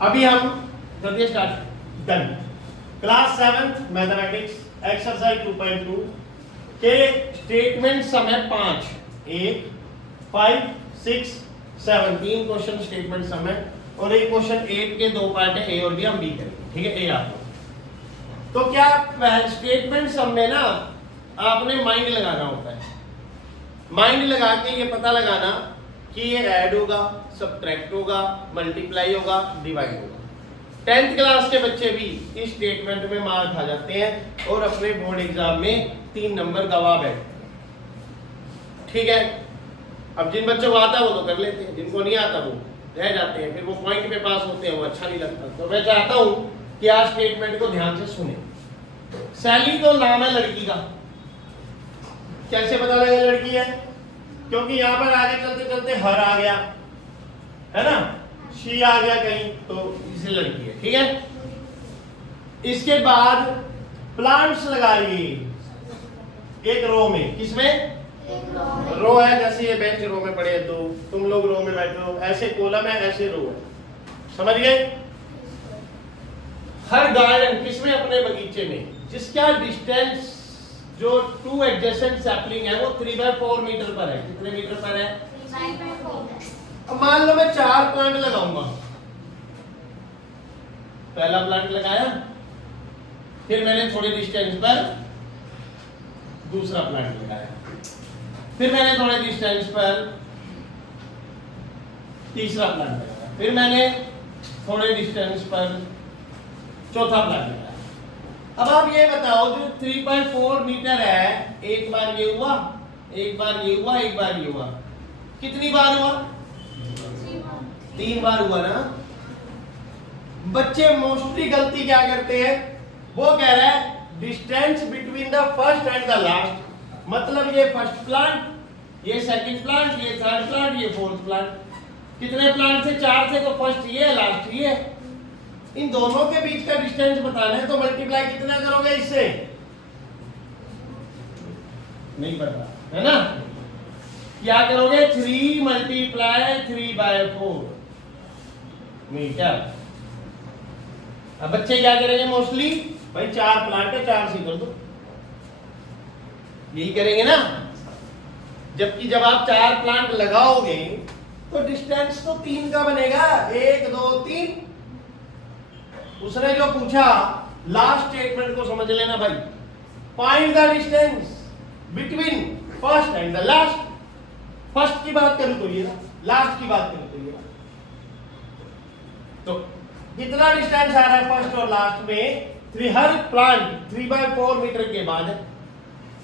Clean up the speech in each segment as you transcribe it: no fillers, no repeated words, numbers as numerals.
अभी हम करते हैं start. Done. Class 7 mathematics exercise 2.2 के स्टेटमेंट समय 5 1 5 6 7 3 क्वेश्चन स्टेटमेंट समय और एक क्वेश्चन 8 के दो पार्ट है, ए और बी, हम बी करेंगे। ठीक है, ए आप तो क्या स्टेटमेंट सम में ना आपने माइंड लगाना होता है। माइंड लगा के ये पता लगाना कि ये ऐड होगा, सबट्रैक्ट होगा, मल्टीप्लाई होगा, डिवाइड होगा। 10th क्लास के बच्चे भी इस स्टेटमेंट में मार्क खा जाते हैं और अपने बोर्ड एग्जाम में 3 नंबर गवा बैठते हैं। ठीक है, अब जिन बच्चों को आता है वो तो कर लेते हैं, जिनको नहीं आता वो रह जाते हैं, फिर वो पॉइंट पे पास होते हैं, वो अच्छा नहीं लगता। तो मैं चाहता हूं कि आज स्टेटमेंट को ध्यान से सुने। सैली तो नाम है लड़की का, कैसे पता लगा लड़की है? क्योंकि यहां पर आगे चलते चलते हर आ गया है ना, शी आ गया कहीं, तो इसे लड़की है। ठीक है, इसके बाद प्लांट्स लगा लिए एक रो में। किसमें? रो है, जैसे ये बेंच रो में पड़े, तो तुम लोग रो में बैठे हो, ऐसे कॉलम है, ऐसे रो है। समझ गए? हर गार्डन किसमें? अपने बगीचे में, जिसका डिस्टेंस जो 2 एडजेसेंट सैपलिंग है वो 3/4 मीटर पर है। कितने मीटर पर है? 3/4। अब मान लो मैं 4 प्लांट लगाऊंगा। पहला प्लांट लगाया, फिर मैंने थोड़े डिस्टेंस पर दूसरा प्लांट लगाया, फिर मैंने थोड़े डिस्टेंस पर तीसरा प्लांट लगाया, फिर मैंने थोड़े डिस्टेंस पर चौथा प्लांट लगाया। अब आप ये बताओ, जो 3/4 मीटर है, एक बार ये हुआ, एक बार ये हुआ, एक बार ये हुआ, कितनी बार हुआ? 3 बार हुआ ना। बच्चे मोस्टली गलती क्या करते हैं? वो कह रहा है distance between the first and the last, मतलब ये फर्स्ट प्लांट, ये सेकंड प्लांट, ये थर्ड प्लांट, ये फोर्थ प्लांट। कितने प्लांट थे? 4 थे, तो फर्स्ट ये, लास्ट ये। इन दोनों के बीच का डिस्टेंस बताना है, तो मल्टीप्लाई कितना करोगे इससे? नहीं पता है ना, क्या करोगे? 3 × 3/4 मीटर। अब बच्चे क्या करेंगे मोस्टली? भाई 4 प्लांट है, 4 से कर दो, यही करेंगे ना। जबकि जब आप 4 प्लांट लगाओगे तो डिस्टेंस तो 3 का बनेगा, 1 2 3। उसने जो पूछा लास्ट स्टेटमेंट को समझ लेना भाई, find the distance between first and the last. First की बात करूं तो ये ना, लास्ट की बात करूं तो ये ना। तो कितना डिस्टेंस आ रहा है फर्स्ट और लास्ट में? हर प्लांट 3/4 मीटर के बाद है,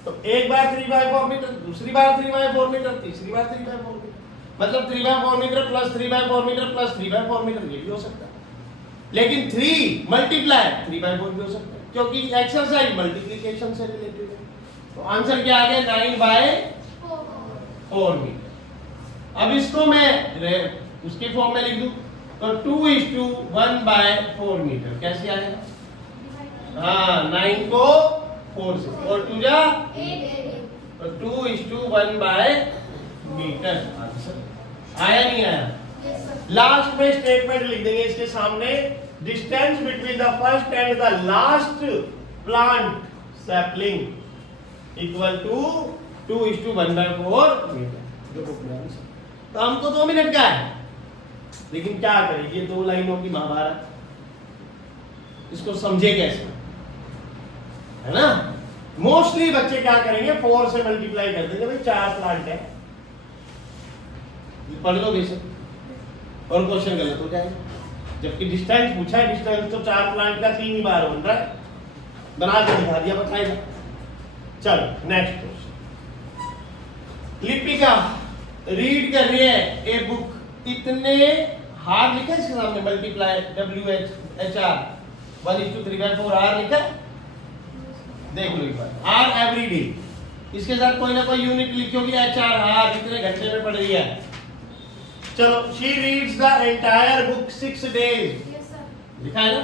तो एक बार 3/4 मीटर, दूसरी बार 3/4 मीटर, तीसरी बार 3/4 मीटर, मतलब 3/4 metre plus 3/4 metre plus 3/4 metre, ये भी हो सकता है। लेकिन 3 मल्टीप्लाई 3/4 भी हो सकता है, क्योंकि एक्सरसाइज मल्टीप्लिकेशन से रिलेटेड है। तो आंसर क्या आ गया? 9/4 मीटर। अब इसको मैं उसके फॉर्म में लिख दूं तो 2:1/4 मीटर। कैसे आएगा? हाँ, 9 को 4 से, और 2 जा 8, तो 2:1 मीटर। आंसर आया नहीं आया? लास्ट में स्टेटमेंट लिख देंगे इसके सामने, distance between the first and the last plant sapling equal to 2:1/4 metre. तो हमको 2 मिनट का है, लेकिन क्या करें, ये 2 लाइनों की महाभारत, इसको समझे कैसे, है ना। मोस्टली बच्चे क्या करेंगे? 4 से मल्टीप्लाई कर देंगे, भाई 4 प्लांट है, पढ़ लो बेशक, और क्वेश्चन गलत हो जाएगा। जबकि डिस्टेंस पूछा है, डिस्टेंस तो 4 प्लांट का 3 ही बार बन रहा है, बना के दिखा दिया, बताएगा। चलो नेक्स्ट क्वेश्चन। लिपिका रीड कर रही है ए बुक, इतने हार लिखा है इसके सामने, मल्टीप्लाई WHR 1:3/4 आर लिखा है, देख लो एक बार। आर एवरी डे, इसके साथ कोई ना कोई यूनिट लिखोगी, HR आर कितने घंटे में पढ़ रही है। चलो, she reads the entire book 6 days। लिखा है ना।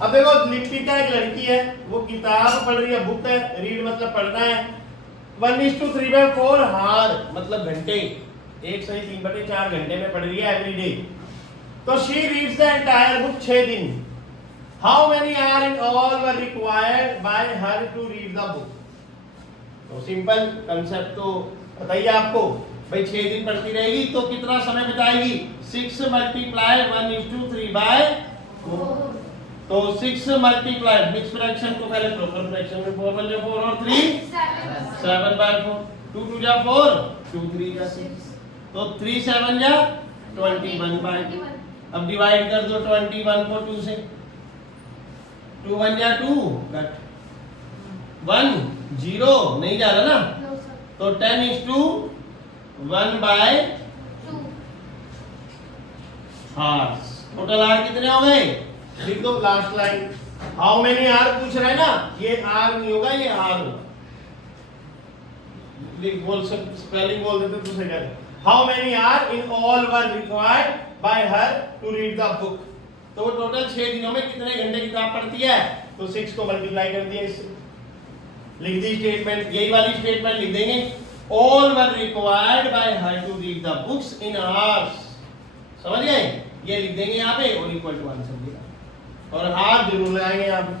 अब देखो, लिपिका एक लड़की है, वो किताब पढ़ रही है, बुक है, रीड मतलब पढ़ना है, 1:3/4 हार मतलब घंटे, 1 सही 3/4 घंटे में पढ़ रही है एवरी डे। तो she reads the entire book 6 दिन। How many hour in all were required by her to read the book. तो सिंपल कंसेप्ट तो बताइए आपको भाई, 6 दिन पढ़ती रहेगी तो कितना समय बिताएगी? 6 मल्टीप्लाई 1:3/4। तो 6 मल्टीप्लाई मिक्स फ्रैक्शन को पहले प्रॉपर फ्रैक्शन में 4 1 4 और 3 7/4। 2 2 जा 4, 2 3 जा 6, तो 3 7 जा 21/2। अब डिवाइड कर दो 21 को 2 से, 2 1 जा 2, कट 1 0 नहीं जा रहा ना, तो 10:1/2 हार्स। टोटल आर कितने हो गए? लिख दो last line. How many are पूछ रहे हैं ना, ये आर नहीं होगा, ये आर होगा। लिख बोल सब स्पेलिंग बोल देते तो सही है। How many are in all were required by her to read the book. तो वो टोटल 6 दिनों में कितने घंटे किताब पढ़ती है? तो 6 को मल्टीप्लाई कर दिया इससे, लिख दी स्टेटमेंट, यही वाली स्टेटमेंट लिख देंगे। All were required by her to read the books in hours. समझ गए? ये लिख देंगे यहाँ पे और इक्वल टू आंसर दिया, और हाथ जरूर लगाएंगे यहाँ पे।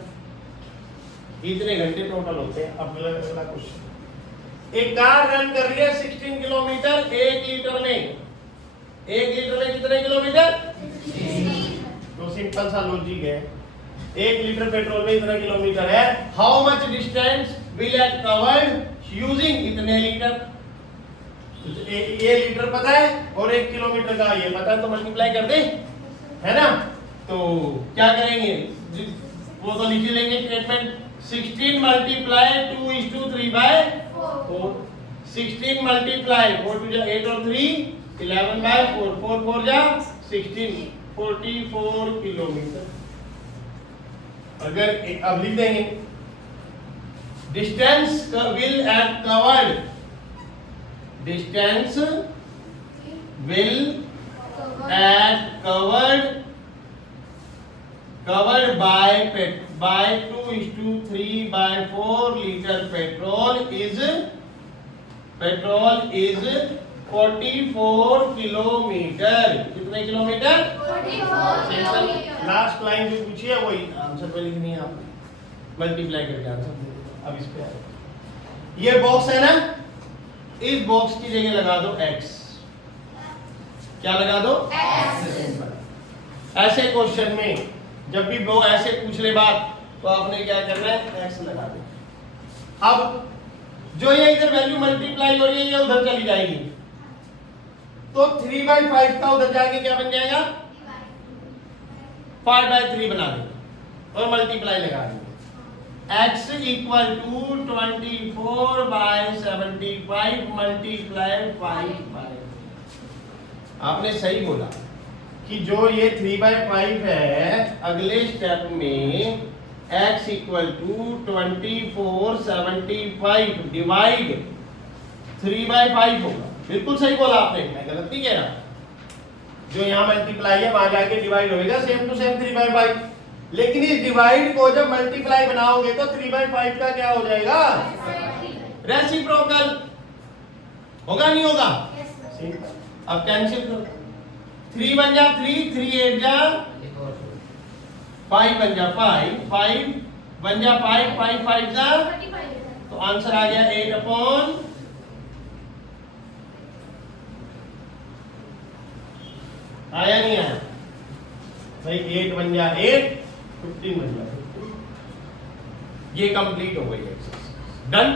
इतने घंटे टोटल होते हैं। अब अगला क्वेश्चन, एक कार रन कर रही है 16 किलोमीटर 1 लीटर में। 1 लीटर में कितने किलोमीटर? तो सिंपल सा लॉजिक है, 1 लीटर पेट्रोल में इतना किलोमीटर है। How much distance will have covered using इतने लीटर। ये लीटर पता है और 1 किलोमीटर का ये पता है, तो मल्टीप्लाई कर दे, है ना। तो क्या करेंगे, वो तो लिख लेंगे स्टेटमेंट। 16 मल्टीप्लाई 2:3/4। 16 मल्टीप्लाई 4 2 जा 8 और 3 11/4, 4 4 जा 16, 44 किलोमीटर। अगर अब लिख देंगे distance will have covered, distance will have covered by 2:3/4 litre petrol is 44 kilometre. कितने किलोमीटर? 44। लास्ट लाइन जो पूछी है वही आंसर पे लिखनी है आपको, मल्टीप्लाई करके आंसर। अब इस पे ये बॉक्स है ना, इस बॉक्स की जगह लगा दो x। क्या लगा दो? x। ऐसे क्वेश्चन में जब भी वो ऐसे पूछ ले बात, तो आपने क्या करना है? x लगा दो। अब जो ये इधर वैल्यू मल्टीप्लाई हो रही है, ये उधर चली जाएगी, तो 3/5 का उधर जाके क्या बन जाएगा? 5/3 बना देंगे और मल्टीप्लाई लगा देंगे। x equal to 24/75 multiply 5/। आपने सही बोला कि जो ये 3/5 है, अगले स्टेप में x इक्वल टू 24/75 डिवाइड 3/5 होगा। बिल्कुल सही बोला आपने, मैं गलत नहीं कह रहा। जो यहाँ मल्टीप्लाई है वहां जाके डिवाइड होगा, सेम टू सेम 3/5। लेकिन इस डिवाइड को जब मल्टीप्लाई बनाओगे तो 3/5 का क्या हो जाएगा? रेसिप्रोकल होगा, नहीं होगा? अब कैंसिल करो, 3 1 जा 3, 3 8 जा 5 1 जा 5, 5 1 जा 5, 5 5 जा, तो आंसर आ गया 8/। आया नहीं आया भाई? 8 1 जा 8, 15 1 जा 15। ये कंप्लीट हो गई एक्सरसाइज, डन।